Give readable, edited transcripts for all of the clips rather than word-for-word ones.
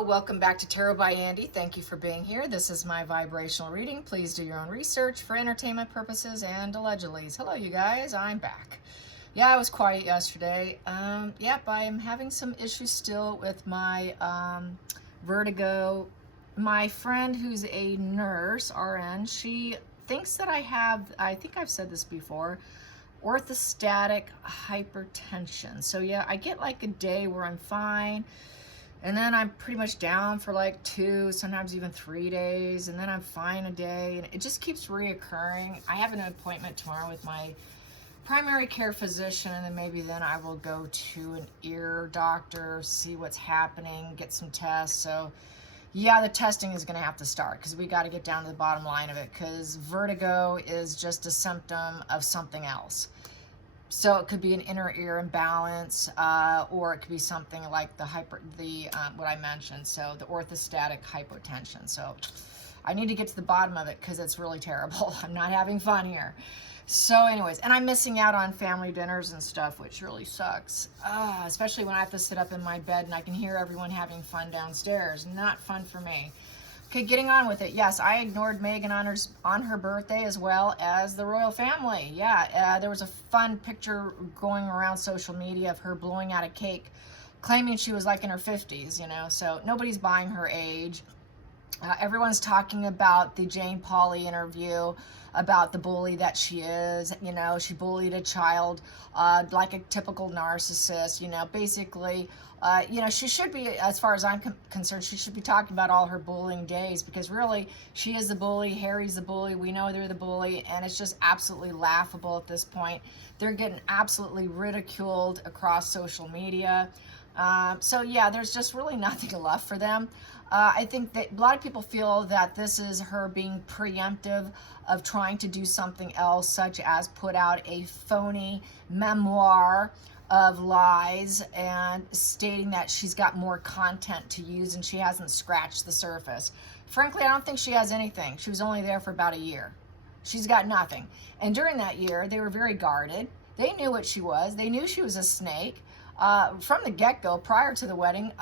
Hello, welcome back to Tarot by Andy. Thank you for being here. This is my vibrational reading. Please do your own research for entertainment purposes and allegedly. Hello, you guys. I'm back. Yeah, I was quiet yesterday. Yep, I am having some issues still with my vertigo. My friend who's a nurse, RN, she thinks that I think I've said this before, orthostatic hypertension. So yeah, I get like a day where I'm fine, and then I'm pretty much down for like 2, sometimes even 3 days, and then I'm fine a day, and it just keeps reoccurring. I have an appointment tomorrow with my primary care physician, and then maybe then I will go to an ear doctor, see what's happening, get some tests. So yeah, the testing is going to have to start because we got to get down to the bottom line of it, because vertigo is just a symptom of something else. So it could be an inner ear imbalance, or it could be something like what I mentioned, so the orthostatic hypotension. So I need to get to the bottom of it because it's really terrible. I'm not having fun here. So anyways, and I'm missing out on family dinners and stuff, which really sucks. Especially when I have to sit up in my bed and I can hear everyone having fun downstairs. Not fun for me. Okay, getting on with it. Yes, I ignored Meghan on her birthday as well as the royal family. Yeah, there was a fun picture going around social media of her blowing out a cake, claiming she was like in her 50s, you know, so nobody's buying her age. Everyone's talking about the Jane Pauley interview, about the bully that she is. You know, she bullied a child like a typical narcissist, you know, basically. You know, she should be, as far as I'm concerned, she should be talking about all her bullying days, because really, she is the bully, Harry's the bully, we know they're the bully, and it's just absolutely laughable at this point. They're getting absolutely ridiculed across social media. So yeah, there's just really nothing left for them. I think that a lot of people feel that this is her being preemptive of trying to do something else, such as put out a phony memoir of lies and stating that she's got more content to use and she hasn't scratched the surface. Frankly, I don't think she has anything. She was only there for about a year. She's got nothing. And during that year, they were very guarded. They knew what she was. They knew she was a snake. From the get-go, prior to the wedding,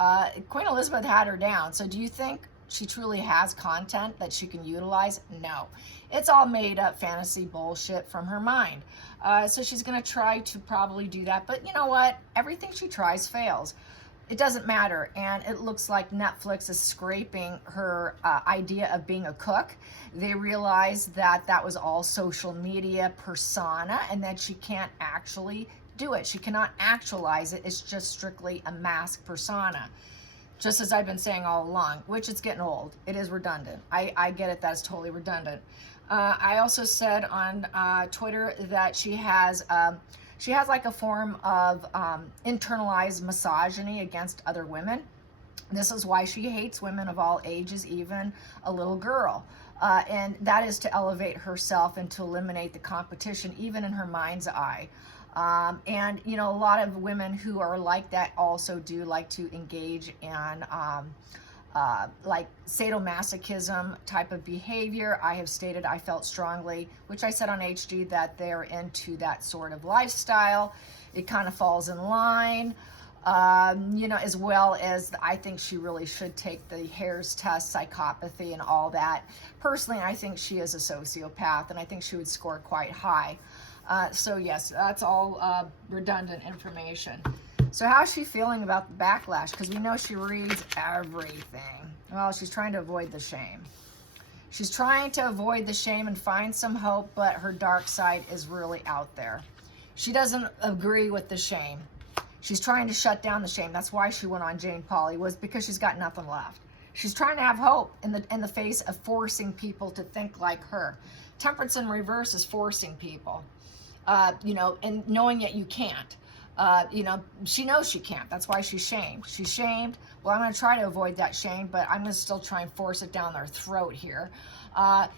Queen Elizabeth had her down. So do you think she truly has content that she can utilize? No. It's all made up fantasy bullshit from her mind. So she's going to try to probably do that. But you know what? Everything she tries fails. It doesn't matter. And it looks like Netflix is scraping her idea of being a cook. They realized that that was all social media persona and that she can't actually do it. She cannot actualize it. It's just strictly a mask persona. Just as I've been saying all along, which it's getting old. It is redundant. I get it. That's totally redundant. I also said on Twitter that she has like a form of internalized misogyny against other women. This is why she hates women of all ages, even a little girl. And that is to elevate herself and to eliminate the competition, even in her mind's eye. And, you know, a lot of women who are like that also do like to engage in like sadomasochism type of behavior. I have stated I felt strongly, which I said on HG, that they're into that sort of lifestyle. It kind of falls in line. You know, as well as I think she really should take the Hare's test, psychopathy and all that. Personally, I think she is a sociopath, and I think she would score quite high. So yes, that's all redundant information. So how's she feeling about the backlash? Because we know she reads everything. Well, she's trying to avoid the shame. She's trying to avoid the shame and find some hope, but her dark side is really out there. She doesn't agree with the shame. She's trying to shut down the shame. That's why she went on Jane Pauley, was because she's got nothing left. She's trying to have hope in the face of forcing people to think like her. Temperance in reverse is forcing people. You know, and knowing that you can't. You know, she knows she can't. That's why she's shamed. She's shamed. Well, I'm going to try to avoid that shame, but I'm going to still try and force it down their throat here.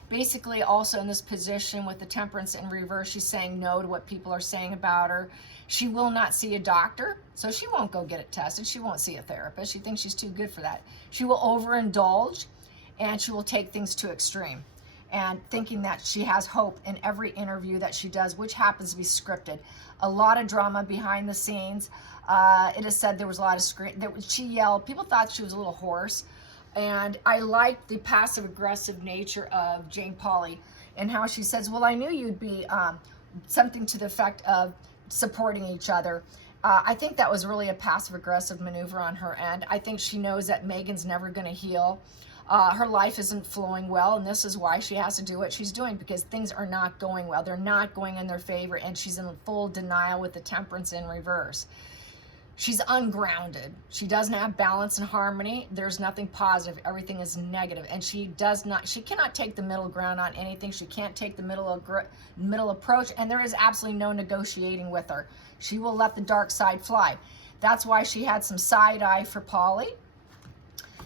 Basically, also in this position with the temperance in reverse, she's saying no to what people are saying about her. She will not see a doctor, so she won't go get it tested. She won't see a therapist. She thinks she's too good for that. She will overindulge, and she will take things to extreme, and thinking that she has hope in every interview that she does, which happens to be scripted. A lot of drama behind the scenes. It is said there was a lot of scream. She yelled. People thought she was a little hoarse. And I liked the passive-aggressive nature of Jane Pauley and how she says, well, I knew you'd be something to the effect of supporting each other. I think that was really a passive-aggressive maneuver on her end. I think she knows that Meghan's never going to heal. Her life isn't flowing well, and this is why she has to do what she's doing, because things are not going well. They're not going in their favor, and she's in full denial with the temperance in reverse. She's ungrounded. She doesn't have balance and harmony. There's nothing positive. Everything is negative. And she cannot take the middle ground on anything. She can't take the middle approach. And there is absolutely no negotiating with her. She will let the dark side fly. That's why she had some side eye for Polly.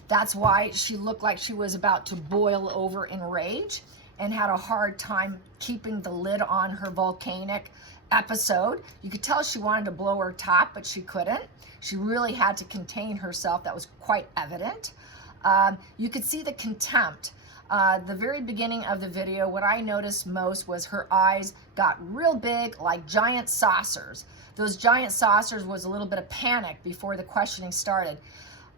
That's why she looked like she was about to boil over in rage and had a hard time keeping the lid on her volcanic episode. You could tell she wanted to blow her top, but she couldn't. She really had to contain herself. That was quite evident. You could see the contempt. The very beginning of the video, what I noticed most was her eyes got real big, like giant saucers. Those giant saucers was a little bit of panic before the questioning started.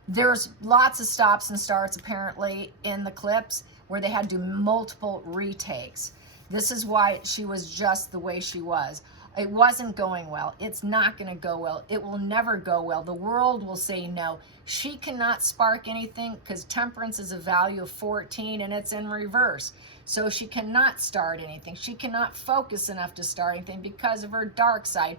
There's lots of stops and starts apparently in the clips where they had to do multiple retakes. This is why she was just the way she was. It wasn't going well. It's not going to go well. It will never go well. The world will say no. She cannot spark anything because temperance is a value of 14 and it's in reverse. So she cannot start anything. She cannot focus enough to start anything because of her dark side.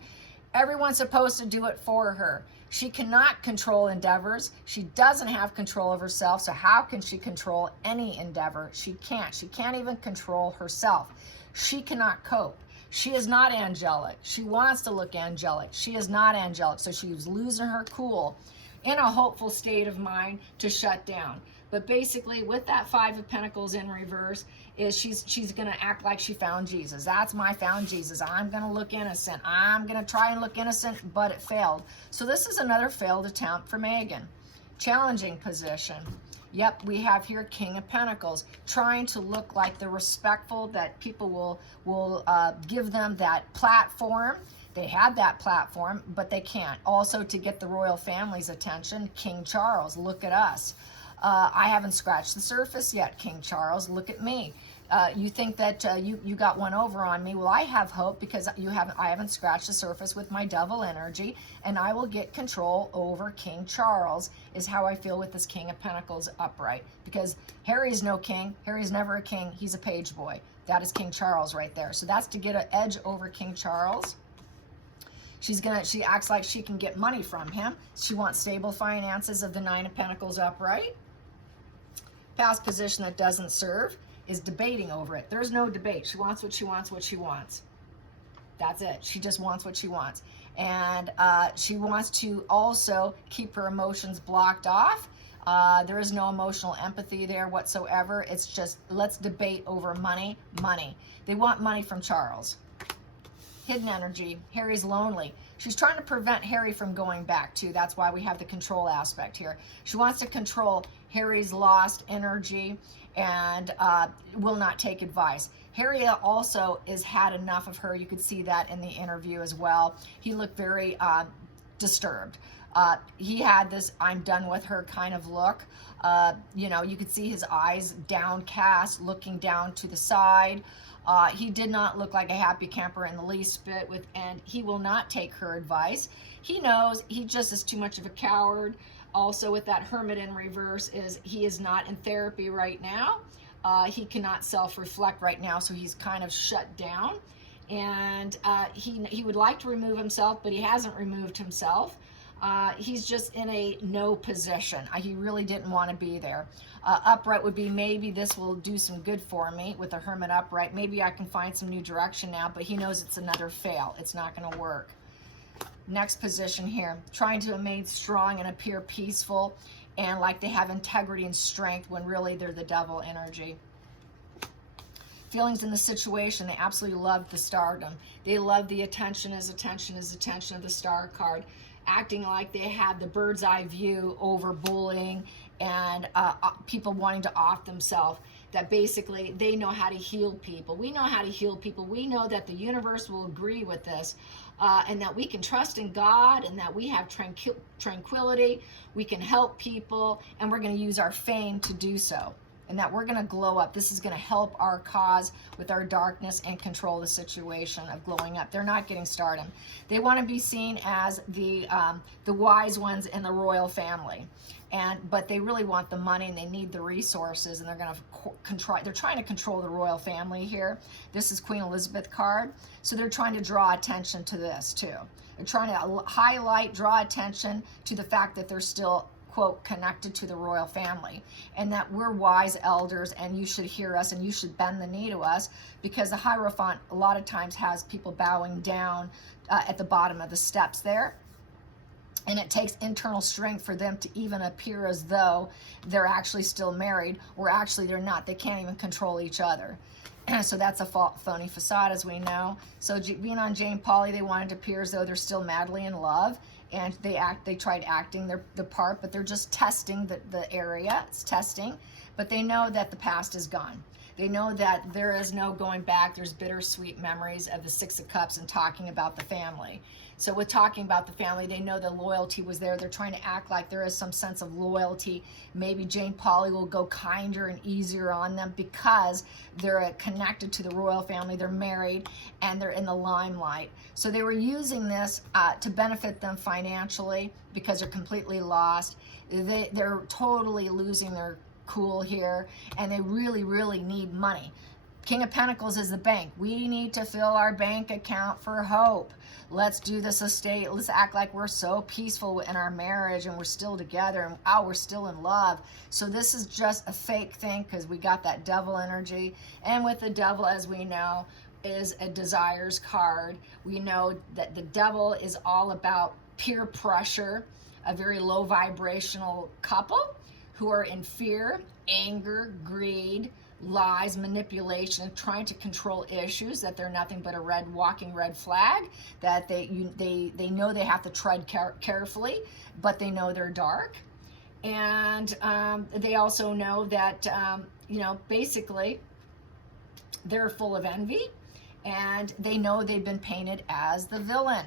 Everyone's supposed to do it for her. She cannot control endeavors. She doesn't have control of herself. So how can she control any endeavor? She can't. She can't even control herself. She cannot cope. She is not angelic. She wants to look angelic. She is not angelic. So she was losing her cool in a hopeful state of mind to shut down. But basically with that Five of Pentacles in reverse is she's going to act like she found Jesus. That's my found Jesus. I'm going to look innocent. I'm going to try and look innocent, but it failed. So this is another failed attempt for Meghan. Challenging position. Yep, we have here King of Pentacles, trying to look like the respectful that people will give them that platform. They have that platform, but they can't. Also, to get the royal family's attention, King Charles, look at us. I haven't scratched the surface yet, King Charles, look at me. You think that you got one over on me. Well, I have hope because I haven't scratched the surface with my devil energy, and I will get control over King Charles, is how I feel with this King of Pentacles upright. Because Harry's no king. Harry's never a king. He's a page boy. That is King Charles right there. So that's to get an edge over King Charles. She acts like she can get money from him. She wants stable finances of the Nine of Pentacles upright. Past position that doesn't serve is debating over it. There's no debate. She wants what she wants, what she wants. That's it. She just wants what she wants. And she wants to also keep her emotions blocked off. There is no emotional empathy there whatsoever. It's just, let's debate over money, money. They want money from Charles. Hidden energy. Harry's lonely. She's trying to prevent Harry from going back too. That's why we have the control aspect here. She wants to control Harry's lost energy and will not take advice. Harry also has had enough of her. You could see that in the interview as well. He looked very disturbed. He had this I'm done with her kind of look. You know, you could see his eyes downcast, looking down to the side. He did not look like a happy camper in the least bit, and he will not take her advice. He knows he just is too much of a coward. Also with that Hermit in reverse is he is not in therapy right now. He cannot self-reflect right now, so he's kind of shut down. And he would like to remove himself, but he hasn't removed himself. He's just in a no position. He really didn't want to be there. Upright would be maybe this will do some good for me with a Hermit upright. Maybe I can find some new direction now, but he knows it's another fail. It's not going to work. Next position here, trying to remain strong and appear peaceful and like they have integrity and strength when really they're the devil energy. Feelings in the situation, they absolutely love the stardom. They love the attention of the star card, acting like they have the bird's eye view over bullying and people wanting to off themselves, that basically they know how to heal people. We know how to heal people. We know that the universe will agree with this, and that we can trust in God, and that we have tranquility. We can help people, and we're going to use our fame to do so, and that we're going to glow up. This is going to help our cause with our darkness and control the situation of glowing up. They're not getting stardom. They want to be seen as the wise ones in the royal family. But they really want the money, and they need the resources, and they're going to they're trying to control the royal family here. This is Queen Elizabeth card, so they're trying to draw attention to this too. They're trying to highlight, draw attention to the fact that they're still, quote, connected to the royal family, and that we're wise elders, and you should hear us, and you should bend the knee to us, because the Hierophant a lot of times has people bowing down at the bottom of the steps there. And it takes internal strength for them to even appear as though they're actually still married, or actually they're not. They can't even control each other. So that's a phony facade, as we know. So being on Jane Pauley, they wanted to appear as though they're still madly in love, and they tried acting the part, but they're just testing the area. It's testing, but they know that the past is gone. They know that there is no going back. There's bittersweet memories of the Six of Cups and talking about the family. So with talking about the family, they know the loyalty was there. They're trying to act like there is some sense of loyalty. Maybe Jane Pauley will go kinder and easier on them because they're connected to the royal family. They're married, and they're in the limelight. So they were using this to benefit them financially, because they're completely lost. They're totally losing their cool here, and they really, really need money. King of Pentacles is the bank. We need to fill our bank account for hope. Let's do this estate. Let's act like we're so peaceful in our marriage, and we're still together, and we're still in love. So this is just a fake thing, because we got that devil energy. And with the devil, as we know, is a desires card. We know that the devil is all about peer pressure, a very low vibrational couple who are in fear, anger, greed, lies, manipulation, trying to control issues, that they're nothing but a walking red flag, that they know they have to tread carefully, but they know they're dark. And they also know that, basically they're full of envy, and they know they've been painted as the villain.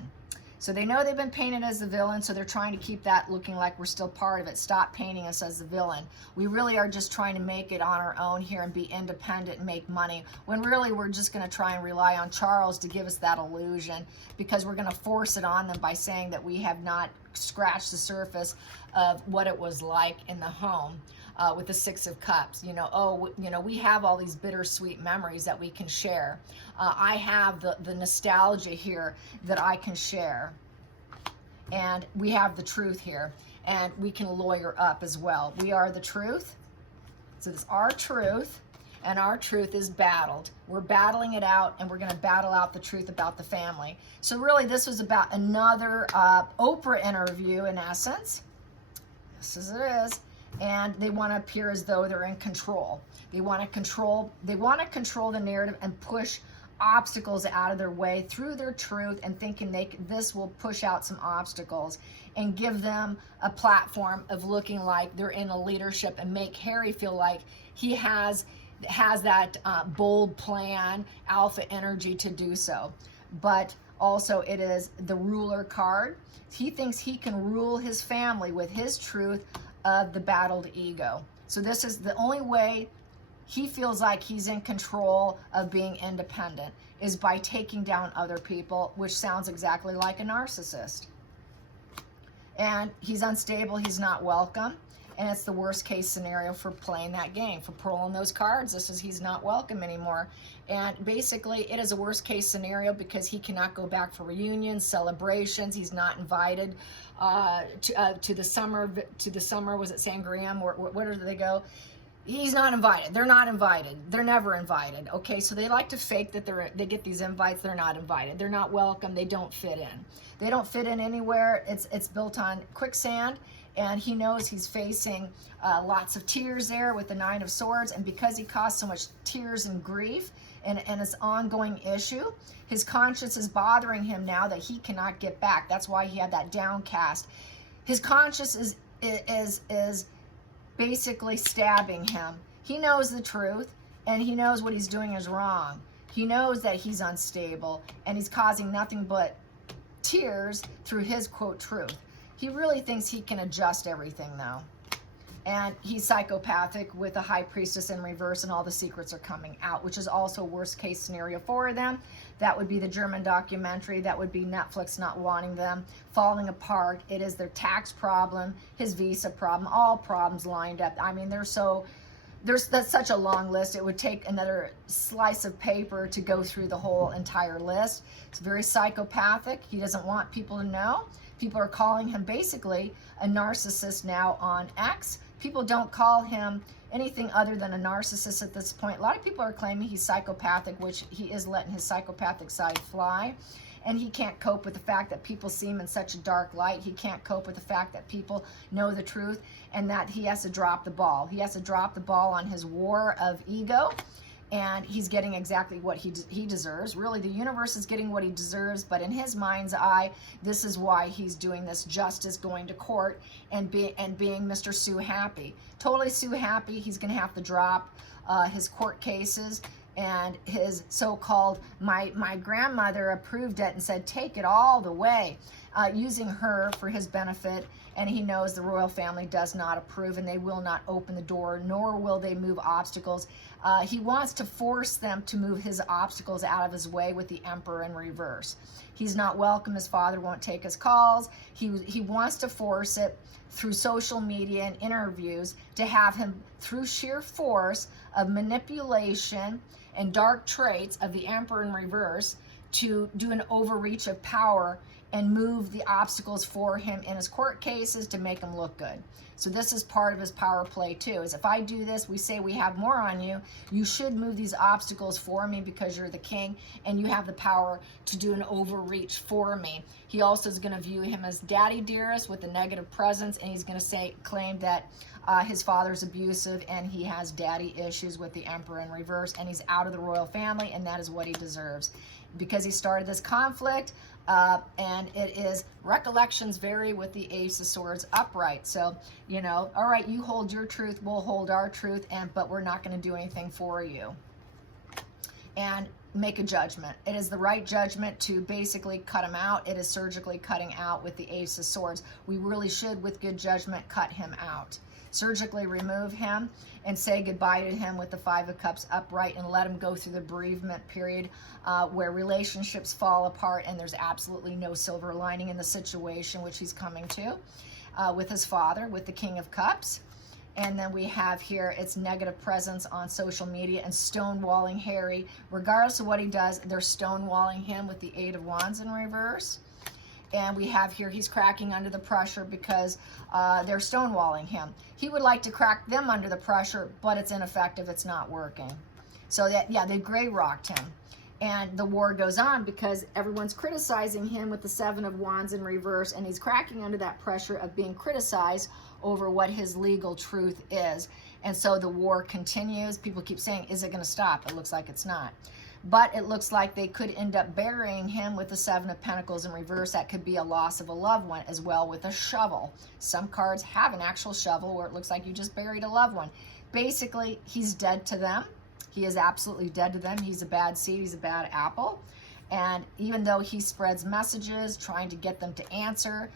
So they know they've been painted as the villain, so they're trying to keep that looking like we're still part of it. Stop painting us as the villain. We really are just trying to make it on our own here and be independent and make money, when really we're just going to try and rely on Charles to give us that illusion, because we're going to force it on them by saying that we have not scratched the surface of what it was like in the home. With the Six of Cups, we have all these bittersweet memories that we can share. I have the nostalgia here that I can share, and we have the truth here, and we can lawyer up as well. We are the truth, so it's our truth, and our truth is battled. We're battling it out, and we're going to battle out the truth about the family. So really, this was about another Oprah interview, in essence. This is it is. And they want to appear as though they're in control. They want to control the narrative and push obstacles out of their way through their truth, and thinking this will push out some obstacles and give them a platform of looking like they're in a leadership, and make Harry feel like he has that bold plan, alpha energy to do so. But also, it is the ruler card. He thinks he can rule his family with his truth of the battled ego. So this is the only way he feels like he's in control of being independent, is by taking down other people, which sounds exactly like a narcissist. And he's unstable, he's not welcome, and it's the worst case scenario for playing that game, for pulling those cards. This is, he's not welcome anymore. And basically it is a worst case scenario, because he cannot go back for reunions, celebrations. He's not invited to the summer, was it Sangrium, or where do they go? He's not invited. They're not invited. They're never invited. Okay, so they like to fake that they get these invites. They're not invited. They're not welcome. They don't fit in. They don't fit in anywhere. It's built on quicksand, and he knows he's facing lots of tears there with the Nine of Swords, and because he caused so much tears and grief, and it's an ongoing issue, his conscience is bothering him now that he cannot get back. That's why he had that downcast. His conscience is basically stabbing him. He knows the truth, and he knows what he's doing is wrong. He knows that he's unstable, and he's causing nothing but tears through his, quote, truth. He really thinks he can adjust everything, though. And he's psychopathic with a high priestess in reverse, and all the secrets are coming out, which is also worst case scenario for them. That would be the German documentary. That would be Netflix not wanting them, falling apart. It is their tax problem, his visa problem, all problems lined up. I mean, that's such a long list. It would take another slice of paper to go through the whole entire list. It's very psychopathic. He doesn't want people to know. People are calling him basically a narcissist now on X. People don't call him anything other than a narcissist at this point. A lot of people are claiming he's psychopathic, which he is letting his psychopathic side fly. And he can't cope with the fact that people see him in such a dark light. He can't cope with the fact that people know the truth, and that he has to drop the ball. He has to drop the ball on his war of ego, and he's getting exactly what he deserves. Really, the universe is getting what he deserves, but in his mind's eye, this is why he's doing this justice, going to court, and being Mr. Sue Happy. Totally Sue Happy. He's going to have to drop his court cases, and his so-called, my grandmother approved it and said, take it all the way, using her for his benefit. And he knows the royal family does not approve, and they will not open the door, nor will they move obstacles. He wants to force them to move his obstacles out of his way with the emperor in reverse. He's not welcome. His father won't take his calls. He wants to force it through social media and interviews to have him, through sheer force of manipulation and dark traits of the emperor in reverse, to do an overreach of power and move the obstacles for him in his court cases to make him look good. So this is part of his power play too, is if I do this, we say we have more on you, you should move these obstacles for me because you're the king and you have the power to do an overreach for me. He also is going to view him as daddy dearest with a negative presence, and he's going to claim that his father's abusive and he has daddy issues with the emperor in reverse, and he's out of the royal family, and that is what he deserves because he started this conflict. And it is, recollections vary with the Ace of Swords upright. So, you know, all right, you hold your truth, we'll hold our truth, but we're not going to do anything for you. And make a judgment. It is the right judgment to basically cut him out. It is surgically cutting out with the Ace of Swords. We really should, with good judgment, cut him out. Surgically remove him and say goodbye to him with the Five of Cups upright, and let him go through the bereavement period where relationships fall apart and there's absolutely no silver lining in the situation, which he's coming to with his father, with the King of Cups. And then we have here, it's negative presence on social media and stonewalling Harry. Regardless of what he does, they're stonewalling him with the Eight of Wands in reverse. And we have here, he's cracking under the pressure because they're stonewalling him. He would like to crack them under the pressure, but it's ineffective. It's not working. So that, yeah, they've gray rocked him. And the war goes on because everyone's criticizing him with the Seven of Wands in reverse, and he's cracking under that pressure of being criticized over what his legal truth is. And so the war continues. People keep saying, is it going to stop? It looks like it's not. But it looks like they could end up burying him with the Seven of Pentacles in reverse. That could be a loss of a loved one as well, with a shovel. Some cards have an actual shovel where it looks like you just buried a loved one. Basically, he's dead to them. He is absolutely dead to them. He's a bad seed. He's a bad apple. And even though he spreads messages trying to get them to answer,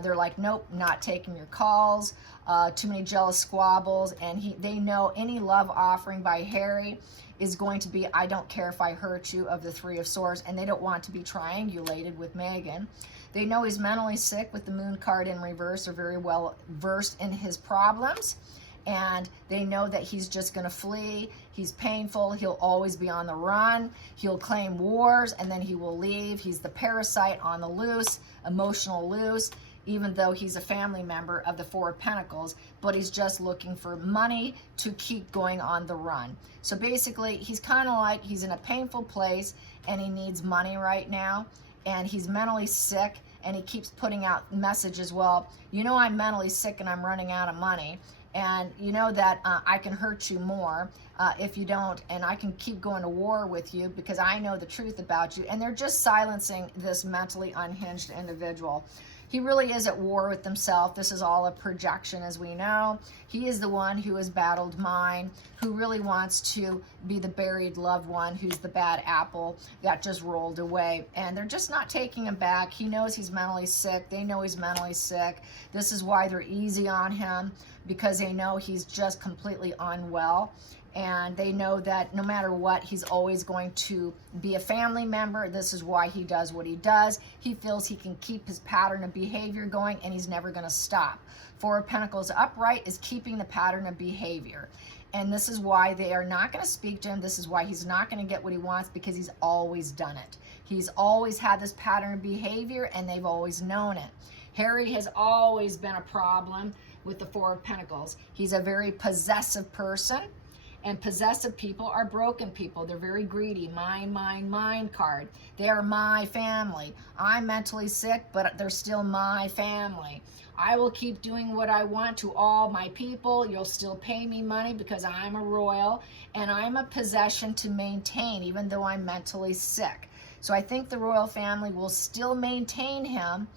they're like, nope, not taking your calls. Too many jealous squabbles. And they know any love offering by Harry is going to be, I don't care if I hurt you, of the Three of Swords. And they don't want to be triangulated with Meghan. They know he's mentally sick with the Moon card in reverse. They're very well versed in his problems. And they know that he's just going to flee. He's painful. He'll always be on the run. He'll claim wars, and then he will leave. He's the parasite on the loose, emotional loose, even though he's a family member of the Four of Pentacles, but he's just looking for money to keep going on the run. So basically, he's kind of like, he's in a painful place, and he needs money right now, and he's mentally sick, and he keeps putting out messages, well, you know I'm mentally sick and I'm running out of money. And you know that I can hurt you more if you don't, and I can keep going to war with you because I know the truth about you. And they're just silencing this mentally unhinged individual. He really is at war with himself. This is all a projection, as we know. He is the one who has battled mine, who really wants to be the buried loved one, who's the bad apple that just rolled away. And they're just not taking him back. He knows he's mentally sick. They know he's mentally sick. This is why they're easy on him, because they know he's just completely unwell. And they know that no matter what, he's always going to be a family member. This is why he does what he does. He feels he can keep his pattern of behavior going, and he's never going to stop. Four of Pentacles upright is keeping the pattern of behavior. And this is why they are not going to speak to him. This is why he's not going to get what he wants, because he's always done it. He's always had this pattern of behavior, and they've always known it. Harry has always been a problem with the Four of Pentacles. He's a very possessive person. And possessive people are broken people. They're very greedy. Mine card. They are my family. I'm mentally sick, but they're still my family. I will keep doing what I want to all my people. You'll still pay me money because I'm a royal, and I'm a possession to maintain, even though I'm mentally sick. So I think the royal family will still maintain him,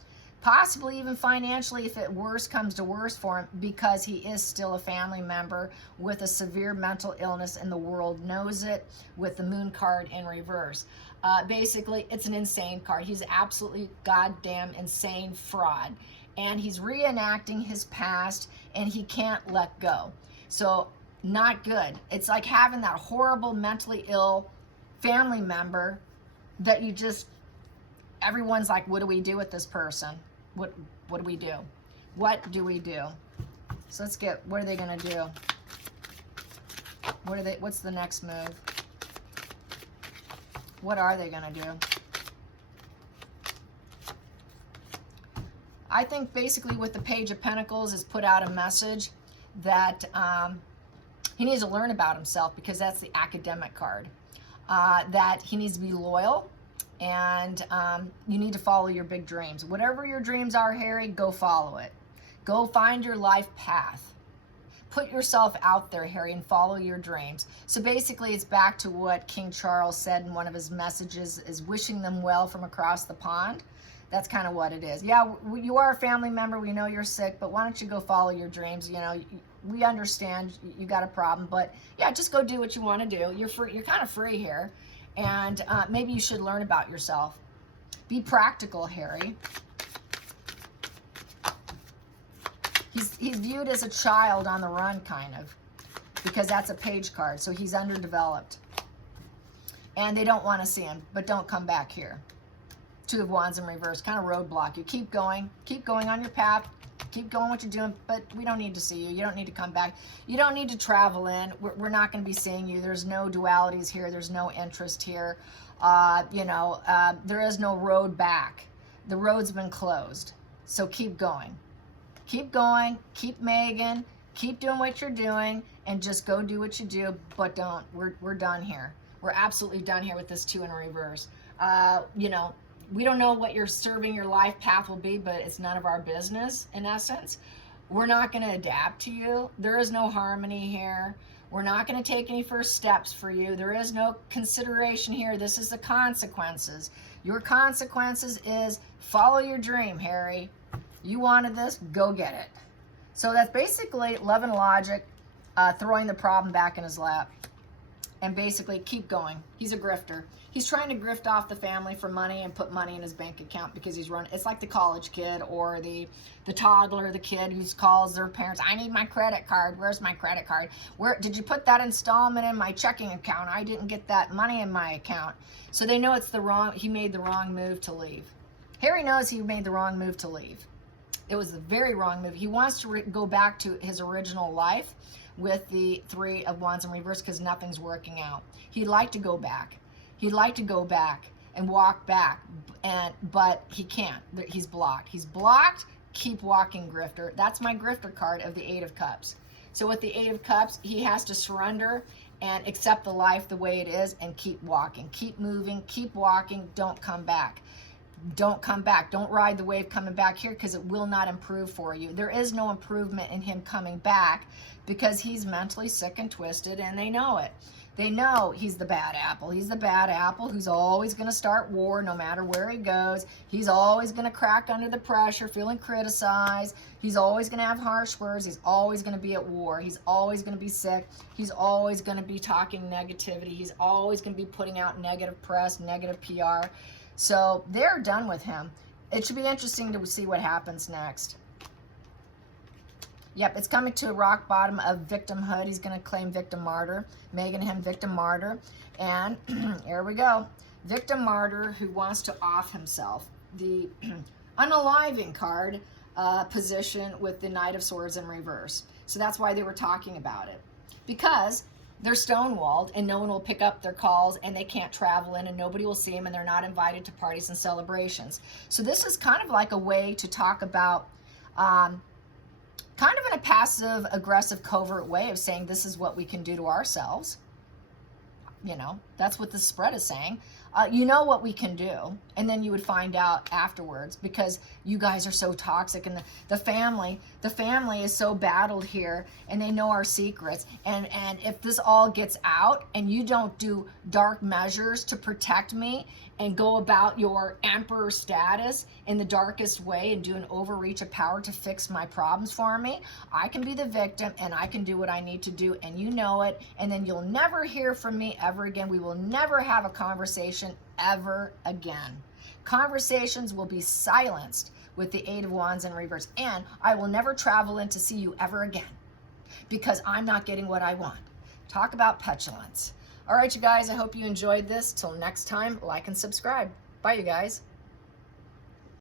possibly even financially if it worse comes to worse for him, because he is still a family member with a severe mental illness, and the world knows it, with the moon card in reverse. Basically, it's an insane card. He's absolutely goddamn insane fraud, and he's reenacting his past, and he can't let go. So not good. It's like having that horrible mentally ill family member that you just, everyone's like, what do we do with this person? What do we do? What do we do? So let's get, what are they going to do? What's the next move? What are they going to do? I think basically with the Page of Pentacles is put out a message that he needs to learn about himself, because that's the academic card. That he needs to be loyal. And you need to follow your big dreams. Whatever your dreams are, Harry, go follow it. Go find your life path. Put yourself out there, Harry, and follow your dreams. So basically, it's back to what King Charles said in one of his messages, is wishing them well from across the pond. That's kind of what it is. Yeah, you are a family member. We know you're sick, but why don't you go follow your dreams? You know, we understand you got a problem, but yeah, just go do what you want to do. You're free. You're kind of free here. And maybe you should learn about yourself. Be practical, Harry. He's viewed as a child on the run, kind of, because that's a page card. So he's underdeveloped. And they don't want to see him, but don't come back here. Two of Wands in reverse, kind of roadblock. You keep going on your path. Keep going what you're doing, but we don't need to see you. You don't need to come back. You don't need to travel in. We're not going to be seeing you. There's no dualities here. There's no interest here. There is no road back. The road's been closed. So keep going. Keep going. Keep Megan. Keep doing what you're doing, and just go do what you do, but don't. We're done here. We're absolutely done here with this two in reverse. We don't know what you're serving your life path will be, but it's none of our business, in essence. We're not going to adapt to you. There is no harmony here. We're not going to take any first steps for you. There is no consideration here. This is the consequences. Your consequences is follow your dream, Harry. You wanted this, go get it. So that's basically love and logic, throwing the problem back in his lap. And basically keep going. He's a grifter. He's trying to grift off the family for money and put money in his bank account, because he's run. It's like the college kid or the toddler, the kid who calls their parents, I need my credit card. Where's my credit card? Where did you put that installment in my checking account? I didn't get that money in my account. So they know he made the wrong move to leave. Harry knows he made the wrong move to leave. It was the very wrong move. He wants to go back to his original life with the Three of Wands in reverse, because nothing's working out. He'd like to go back. He'd like to go back and walk back, but he can't. He's blocked. He's blocked. Keep walking, grifter. That's my grifter card of the Eight of Cups. So with the Eight of Cups, he has to surrender and accept the life the way it is and keep walking. Keep moving. Keep walking. Don't come back. Don't come back. Don't ride the wave coming back here, because it will not improve for you. There is no improvement in him coming back, because he's mentally sick and twisted, and they know it. They know he's the bad apple. He's the bad apple who's always going to start war no matter where he goes. He's always going to crack under the pressure, feeling criticized. He's always going to have harsh words. He's always going to be at war. He's always going to be sick. He's always going to be talking negativity. He's always going to be putting out negative press, negative PR. So they're done with him. It should be interesting to see what happens next. Yep, it's coming to a rock bottom of victimhood. He's going to claim victim martyr. Megan him victim martyr. And here we go. Victim martyr who wants to off himself. The unaliving card position with the Knight of Swords in reverse. So that's why they were talking about it. Because they're stonewalled and no one will pick up their calls and they can't travel in and nobody will see them and they're not invited to parties and celebrations. So this is kind of like a way to talk about kind of in a passive, aggressive, covert way of saying this is what we can do to ourselves. You know, that's what the spread is saying. You know what we can do, and then you would find out afterwards because you guys are so toxic, and the family is so battled here, and they know our secrets. And if this all gets out, and you don't do dark measures to protect me, and go about your emperor status in the darkest way, and do an overreach of power to fix my problems for me, I can be the victim, and I can do what I need to do, and you know it. And then you'll never hear from me ever again. We will never have a conversation ever again. Conversations will be silenced with the Eight of Wands in reverse, and I will never travel in to see you ever again because I'm not getting what I want. Talk about petulance. All right, you guys, I hope you enjoyed this. Till next time, like and subscribe. Bye, you guys.